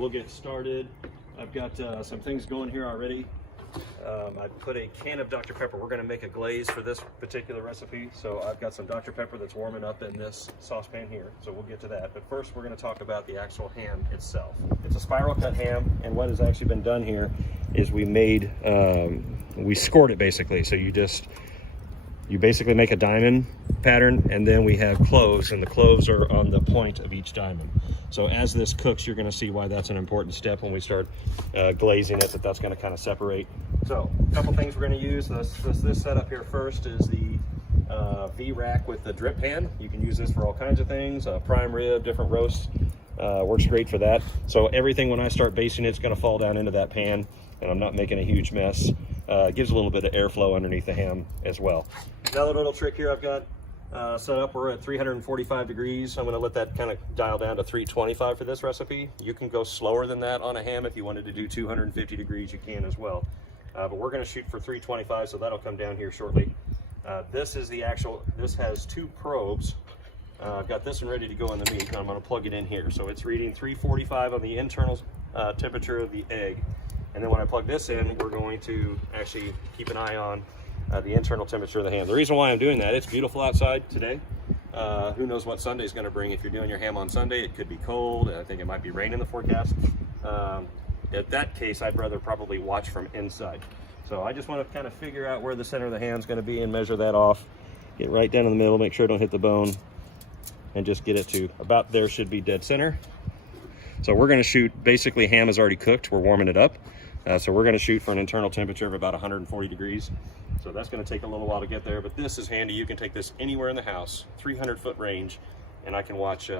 we'll get started. I've got some things going here already. I put a can of Dr. Pepper. We're going to make a glaze for this particular recipe. So I've got some Dr. Pepper that's warming up in this saucepan here. So we'll get to that. But first we're going to talk about the actual ham itself. It's a spiral cut ham, and what has actually been done here is we scored it basically. So you basically make a diamond pattern, and then we have cloves, and the cloves are on the point of each diamond. So as this cooks, you're going to see why that's an important step when we start glazing it, that's going to kind of separate. So a couple things we're going to use. This setup here first is the V-rack with the drip pan. You can use this for all kinds of things, prime rib, different roasts. Works great for that. So everything, when I start basting it, it's going to fall down into that pan, and I'm not making a huge mess. It gives a little bit of airflow underneath the ham as well. Another little trick here I've got set up, we're at 345 degrees. I'm going to let that kind of dial down to 325 for this recipe. You can go slower than that on a ham. If you wanted to do 250 degrees, you can as well. But we're going to shoot for 325, so that'll come down here shortly. This has two probes. I've got this one ready to go in the meat, and I'm going to plug it in here. So it's reading 345 on the internal temperature of the egg. And then when I plug this in, we're going to actually keep an eye on the internal temperature of the ham. The reason why I'm doing that, it's beautiful outside today. Who knows what Sunday's going to bring. If you're doing your ham on Sunday, it could be cold. I think it might be rain in the forecast. In that case, I'd rather probably watch from inside. So I just want to kind of figure out where the center of the ham is going to be and measure that off. Get right down in the middle, make sure I don't hit the bone, and just get it to about there, should be dead center. So we're going to shoot, basically ham is already cooked, we're warming it up. So we're going to shoot for an internal temperature of about 140 degrees. So that's going to take a little while to get there, but this is handy. You can take this anywhere in the house, 300-foot range, and I can watch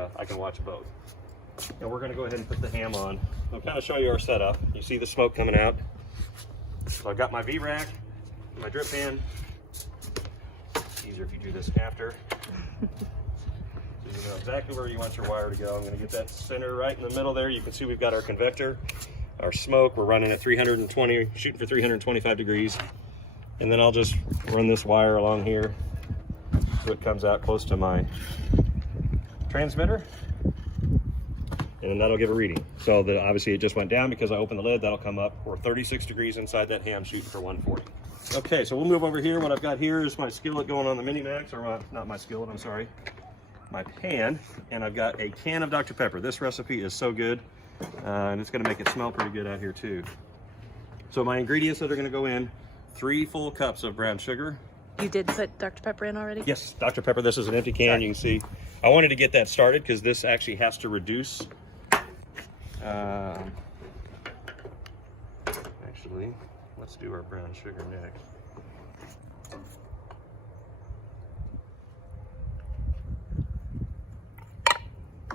both. And we're going to go ahead and put the ham on. I'll kind of show you our setup. You see the smoke coming out. So I've got my V-rack, my drip pan. It's easier if you do this after. So you know exactly where you want your wire to go. I'm going to get that center right in the middle there. You can see we've got our convector, our smoke. We're running at 320, shooting for 325 degrees. And then I'll just run this wire along here so it comes out close to my transmitter. And then that'll give a reading. So that obviously it just went down because I opened the lid. That'll come up. We're 36 degrees inside that ham, shooting for 140. Okay, so we'll move over here. What I've got here is my skillet going on the Mini-Max, or not my skillet, I'm sorry. My pan, and I've got a can of Dr. Pepper. This recipe is so good, and it's gonna make it smell pretty good out here too. So my ingredients that are gonna go in: 3 full cups of brown sugar. You did put Dr. Pepper in already? Yes, Dr. Pepper. This is an empty can. You can see I wanted to get that started because this actually has to reduce. Actually, let's do our brown sugar next.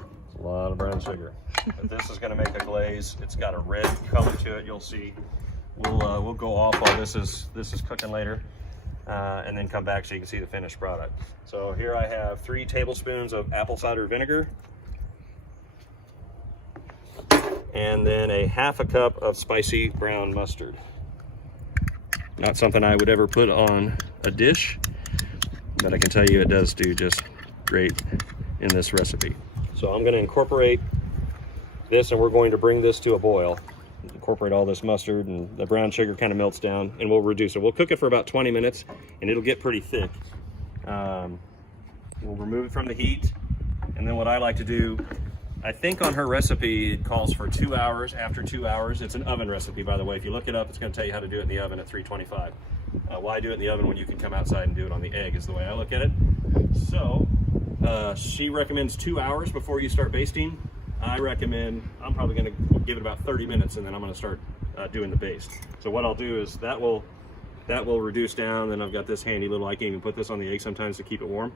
It's a lot of brown sugar. But this is going to make a glaze. It's got a red color to it. You'll see. We'll go off while this is cooking later, and then come back so you can see the finished product. So here I have 3 tablespoons of apple cider vinegar, and then a half a cup of spicy brown mustard. Not something I would ever put on a dish, but I can tell you it does do just great in this recipe. So I'm going to incorporate this, and we're going to bring this to a boil. Incorporate all this mustard, and the brown sugar kind of melts down, and we'll reduce it. We'll cook it for about 20 minutes, and it'll get pretty thick. We'll remove it from the heat, and then what I like to do, I think on her recipe it calls for 2 hours. After 2 hours, it's an oven recipe, by the way. If you look it up, it's going to tell you how to do it in the oven at 325. Why do it in the oven when you can come outside and do it on the egg, is the way I look at it. So she recommends 2 hours before you start basting. I recommend, I'm probably going to give it about 30 minutes, and then I'm going to start doing the baste. So what I'll do is that will reduce down. Then I've got this handy little, I can even put this on the egg sometimes to keep it warm.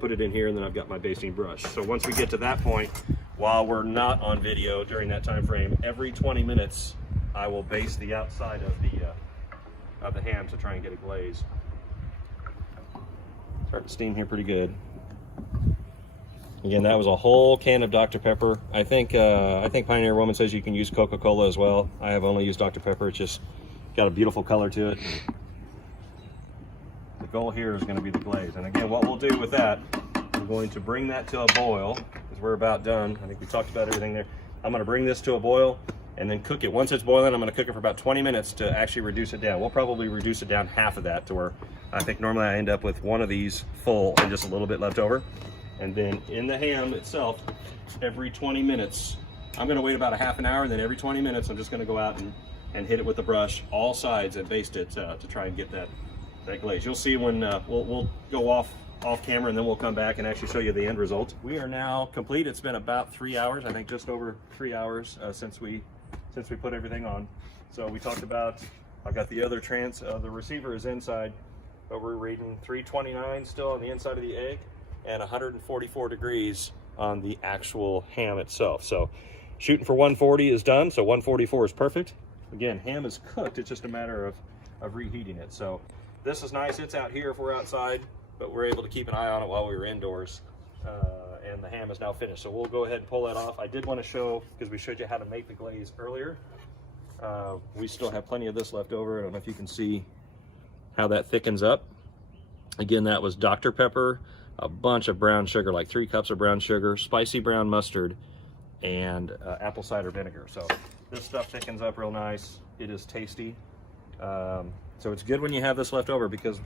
Put it in here, and then I've got my basting brush. So once we get to that point, while we're not on video during that time frame, every 20 minutes I will baste the outside of the ham to try and get a glaze. Start to steam here pretty good. Again, that was a whole can of Dr. Pepper. I think Pioneer Woman says you can use Coca-Cola as well. I have only used Dr. Pepper. It's just got a beautiful color to it. The goal here is going to be the glaze. And again, what we'll do with that, I'm going to bring that to a boil, because we're about done. I think we talked about everything there. I'm gonna bring this to a boil and then cook it. Once it's boiling, I'm gonna cook it for about 20 minutes to actually reduce it down. We'll probably reduce it down half of that to where I think normally I end up with one of these full and just a little bit left over. And then in the ham itself, every 20 minutes, I'm gonna wait about a half an hour, and then every 20 minutes, I'm just gonna go out and hit it with the brush, all sides, and baste it to try and get that glaze. You'll see when we'll go off camera, and then we'll come back and actually show you the end result. We are now complete. It's been about 3 hours, I think just over 3 hours since we put everything on. So we talked about, I've got the other the receiver is inside, but we're reading 329 still on the inside of the egg and 144 degrees on the actual ham itself. So shooting for 140 is done, so 144 is perfect. Again, ham is cooked, it's just a matter of reheating it. So this is nice, it's out here if we're outside, but we're able to keep an eye on it while we were indoors. And the ham is now finished. So we'll go ahead and pull that off. I did want to show, because we showed you how to make the glaze earlier. We still have plenty of this left over. I don't know if you can see how that thickens up. Again, that was Dr. Pepper, a bunch of brown sugar, like 3 cups of brown sugar, spicy brown mustard, and apple cider vinegar. So this stuff thickens up real nice. It is tasty. So it's good when you have this left over, because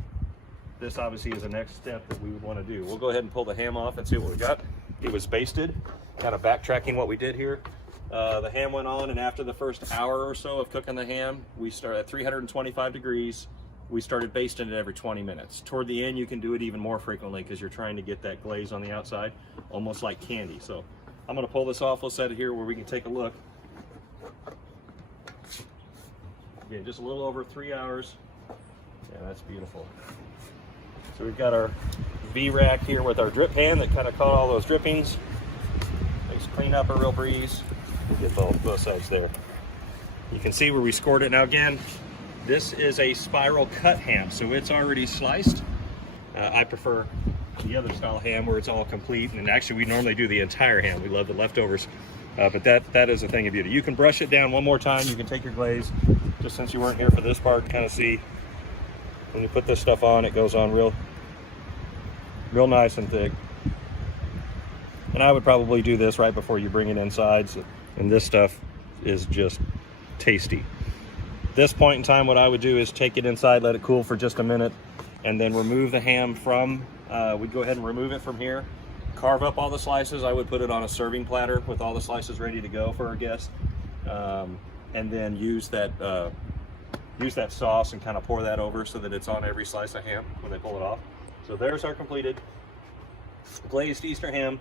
this obviously is the next step that we would want to do. We'll go ahead and pull the ham off and see what we got. It was basted, kind of backtracking what we did here. The ham went on, and after the first hour or so of cooking the ham, we started at 325 degrees. We started basting it every 20 minutes. Toward the end, you can do it even more frequently because you're trying to get that glaze on the outside, almost like candy. So I'm gonna pull this off. Let's set it here where we can take a look. Again, just a little over 3 hours. Yeah, that's beautiful. So we've got our V-rack here with our drip pan that kind of caught all those drippings. Makes clean up a real breeze. We'll get both sides there. You can see where we scored it. Now again, this is a spiral cut ham, so it's already sliced. I prefer the other style ham where it's all complete, and actually we normally do the entire ham. We love the leftovers, but that is a thing of beauty. You can brush it down one more time. You can take your glaze, just since you weren't here for this part, kind of see when you put this stuff on, it goes on real nice and thick. And I would probably do this right before you bring it inside. And this stuff is just tasty. This point in time, what I would do is take it inside, let it cool for just a minute, and then remove the ham from, we'd go ahead and remove it from here, carve up all the slices. I would put it on a serving platter with all the slices ready to go for our guests. And then use that sauce and kind of pour that over so that it's on every slice of ham when they pull it off. So there's our completed glazed Easter ham.